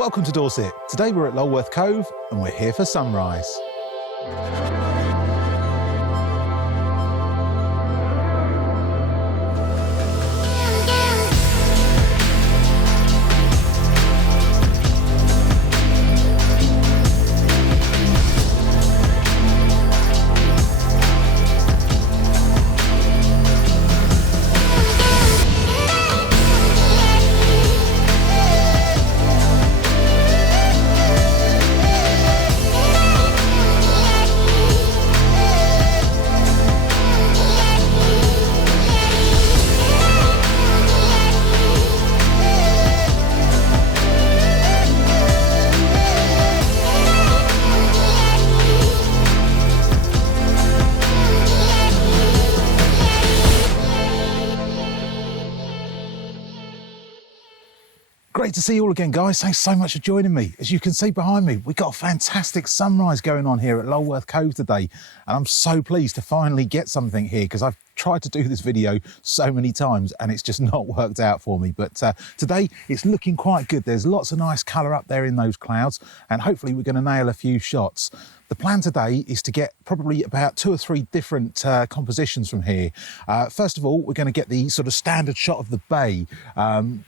Welcome to Dorset. Today we're at Lulworth Cove and we're here for sunrise. Great to see you all again, guys. Thanks so much for joining me. As you can see behind me, we've got a fantastic sunrise going on here at Lulworth Cove today. And I'm so pleased to finally get something here because I've tried to do this video so many times and it's just not worked out for me. But today it's looking quite good. There's lots of nice colour up there in those clouds and hopefully we're going to nail a few shots. The plan today is to get probably about 2 or 3 different compositions from here. First of all, we're going to get the sort of standard shot of the bay,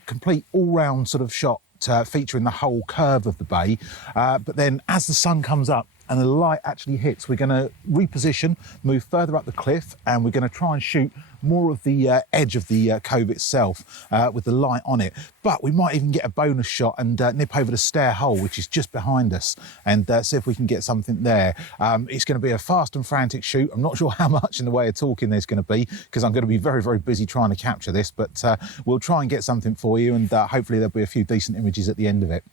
complete all-round sort of shot featuring the whole curve of the bay. But then as the sun comes up and the light actually hits, we're going to reposition, move further up the cliff, and we're going to try and shoot more of the edge of the cove itself with the light on it. But we might even get a bonus shot and nip over the stair hole, which is just behind us, and see if we can get something there. It's going to be a fast and frantic shoot. I'm not sure how much in the way of talking there's going to be because I'm going to be very, very busy trying to capture this, but we'll try and get something for you, and hopefully there'll be a few decent images at the end of it.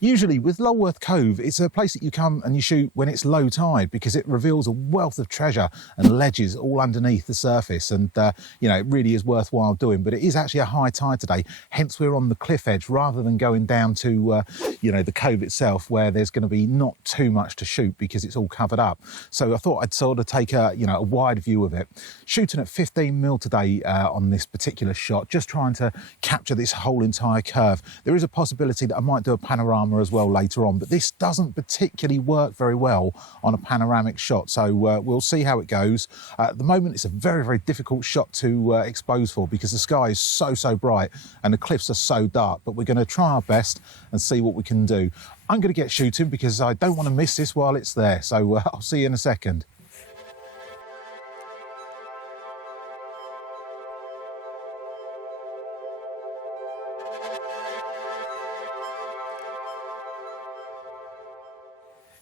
Usually with Lulworth Cove, it's a place that you come and you shoot when it's low tide because it reveals a wealth of treasure and ledges all underneath the surface, and you know, it really is worthwhile doing. But it is actually a high tide today, hence we're on the cliff edge rather than going down to you know, the cove itself where there's going to be not too much to shoot because it's all covered up. So I thought I'd sort of take a, you know, a wide view of it. Shooting at 15mm today on this particular shot, just trying to capture this whole entire curve. There is a possibility that I might do a panorama as well later on, but this doesn't particularly work very well on a panoramic shot, so we'll see how it goes. At the moment it's a very, very difficult shot to expose for because the sky is so bright and the cliffs are so dark, but we're going to try our best and see what we can do. I'm going to get shooting because I don't want to miss this while it's there, so I'll see you in a second.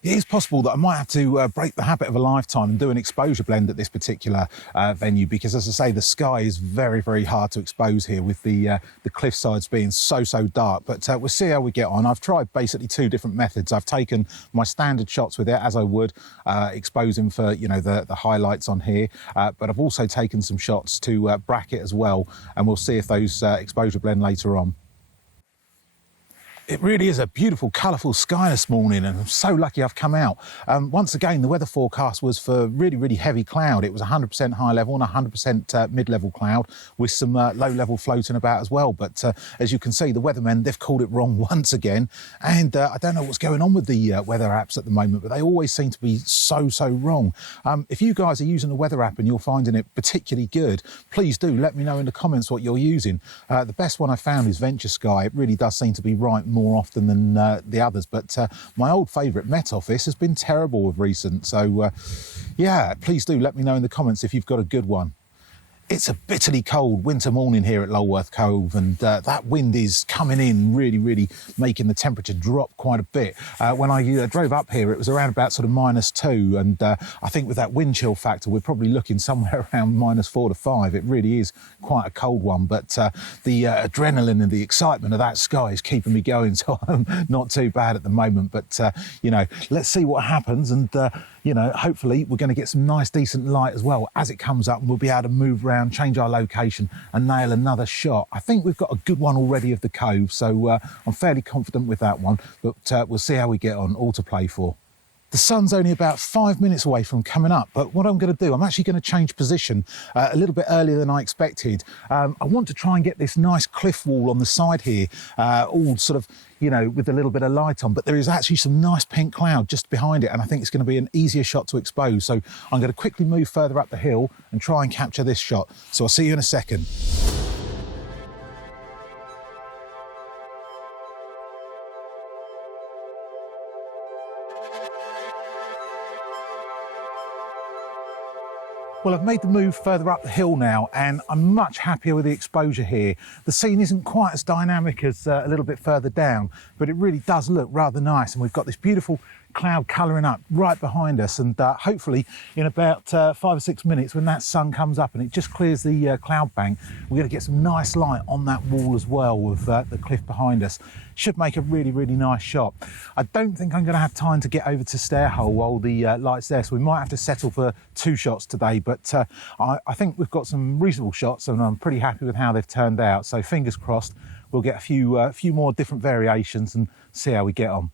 It is possible that I might have to break the habit of a lifetime and do an exposure blend at this particular venue because, as I say, the sky is very, very hard to expose here with the cliff sides being so dark. But we'll see how we get on. I've tried basically 2 different methods. I've taken my standard shots with it, as I would, exposing for, you know, the highlights on here. But I've also taken some shots to bracket as well, and we'll see if those exposure blend later on. It really is a beautiful, colourful sky this morning, and I'm so lucky I've come out. Once again, the weather forecast was for really, really heavy cloud. It was 100% high level and 100% mid-level cloud with some low level floating about as well. But as you can see, the weathermen, they've called it wrong once again. And I don't know what's going on with the weather apps at the moment, but they always seem to be so wrong. If you guys are using a weather app and you're finding it particularly good, please do let me know in the comments what you're using. The best one I found is Venture Sky. It really does seem to be right more often than the others, but my old favourite Met Office has been terrible of recent, so yeah, please do let me know in the comments if you've got a good one. It's a bitterly cold winter morning here at Lulworth Cove, and that wind is coming in, really making the temperature drop quite a bit. When I drove up here, it was around about sort of -2, and I think with that wind chill factor, we're probably looking somewhere around -4 to 5. It really is quite a cold one, but the adrenaline and the excitement of that sky is keeping me going, so I'm not too bad at the moment. But you know, let's see what happens, and you know, hopefully we're going to get some nice, decent light as well as it comes up, and we'll be able to move around, change our location and nail another shot. I think we've got a good one already of the cove, so I'm fairly confident with that one, but we'll see how we get on. All to play for. The sun's only about 5 minutes away from coming up, but what I'm going to do, I'm actually going to change position a little bit earlier than I expected. I want to try and get this nice cliff wall on the side here, all sort of, you know, with a little bit of light on, but there is actually some nice pink cloud just behind it, and I think it's going to be an easier shot to expose. So I'm going to quickly move further up the hill and try and capture this shot. So I'll see you in a second. Well, I've made the move further up the hill now, and I'm much happier with the exposure here. The scene isn't quite as dynamic as a little bit further down, but it really does look rather nice. And we've got this beautiful cloud colouring up right behind us, and hopefully in about 5 or 6 minutes, when that sun comes up and it just clears the cloud bank, we're going to get some nice light on that wall as well with the cliff behind us. Should make a really, really nice shot. I don't think I'm going to have time to get over to Stairhole while the light's there, so we might have to settle for 2 shots today, but I think we've got some reasonable shots, and I'm pretty happy with how they've turned out. So fingers crossed we'll get a few more different variations and see how we get on.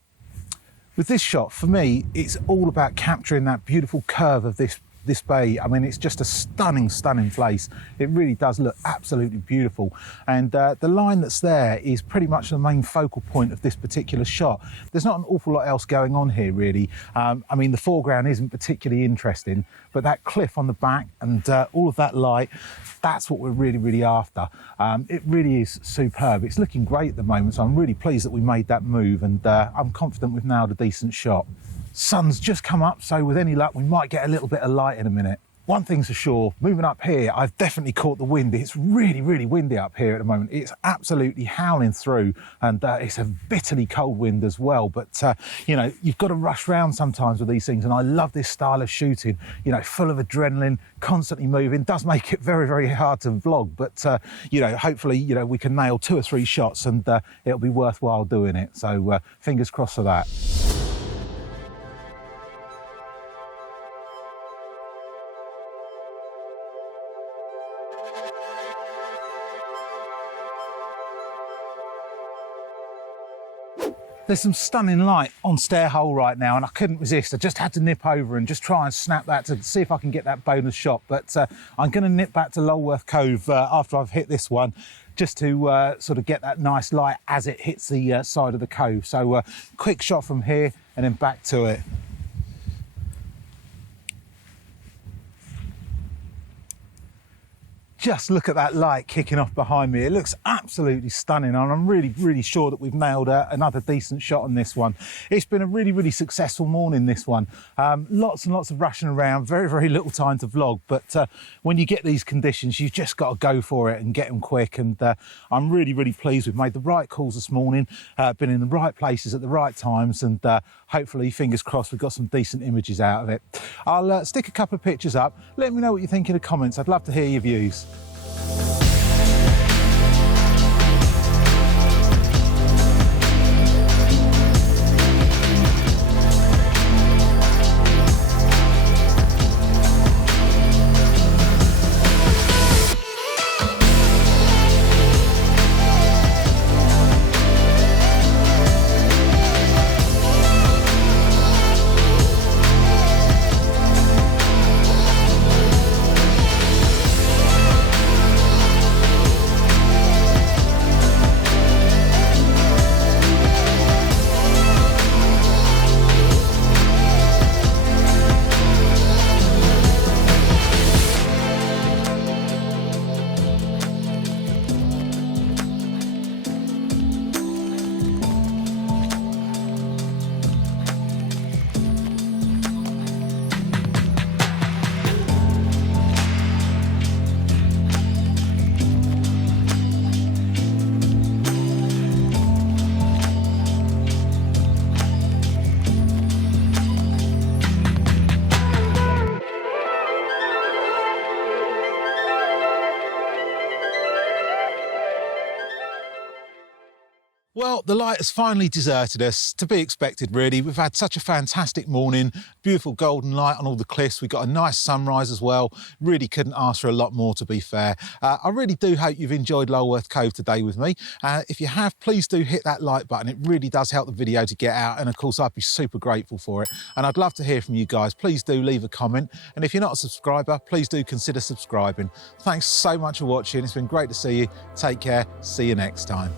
With this shot, for me, it's all about capturing that beautiful curve of this bay. I mean, it's just a stunning, stunning place. It really does look absolutely beautiful. And the line that's there is pretty much the main focal point of this particular shot. There's not an awful lot else going on here, really. I mean, the foreground isn't particularly interesting, but that cliff on the back and all of that light, that's what we're really, really after. It really is superb. It's looking great at the moment, so I'm really pleased that we made that move, and I'm confident we've nailed a decent shot. Sun's just come up, so with any luck we might get a little bit of light in a minute. One thing's for sure, moving up here, I've definitely caught the wind. It's really, really windy up here at the moment. It's absolutely howling through, and it's a bitterly cold wind as well. But, you know, you've got to rush around sometimes with these things, and I love this style of shooting, you know, full of adrenaline, constantly moving. Does make it very, very hard to vlog, but, you know, hopefully, you know, we can nail 2 or 3 shots, and it'll be worthwhile doing it. So fingers crossed for that. There's some stunning light on Stairhole right now, and I couldn't resist. I just had to nip over and just try and snap that to see if I can get that bonus shot. But I'm going to nip back to Lulworth Cove after I've hit this one, just to sort of get that nice light as it hits the side of the cove. So quick shot from here and then back to it. Just look at that light kicking off behind me. It looks absolutely stunning, and I'm really, really sure that we've nailed another decent shot on this one. It's been a really, really successful morning, this one. Lots and lots of rushing around, very, very little time to vlog, but when you get these conditions, you've just got to go for it and get them quick, and I'm really, really pleased we've made the right calls this morning, been in the right places at the right times, and hopefully, fingers crossed, we've got some decent images out of it. I'll stick a couple of pictures up. Let me know what you think in the comments. I'd love to hear your views. Well, the light has finally deserted us, to be expected really. We've had such a fantastic morning, beautiful golden light on all the cliffs. We've got a nice sunrise as well. Really couldn't ask for a lot more, to be fair. I really do hope you've enjoyed Lulworth Cove today with me. If you have, please do hit that like button. It really does help the video to get out, and of course I'd be super grateful for it. And I'd love to hear from you guys. Please do leave a comment, and if you're not a subscriber, please do consider subscribing. Thanks so much for watching. It's been great to see you. Take care. See you next time.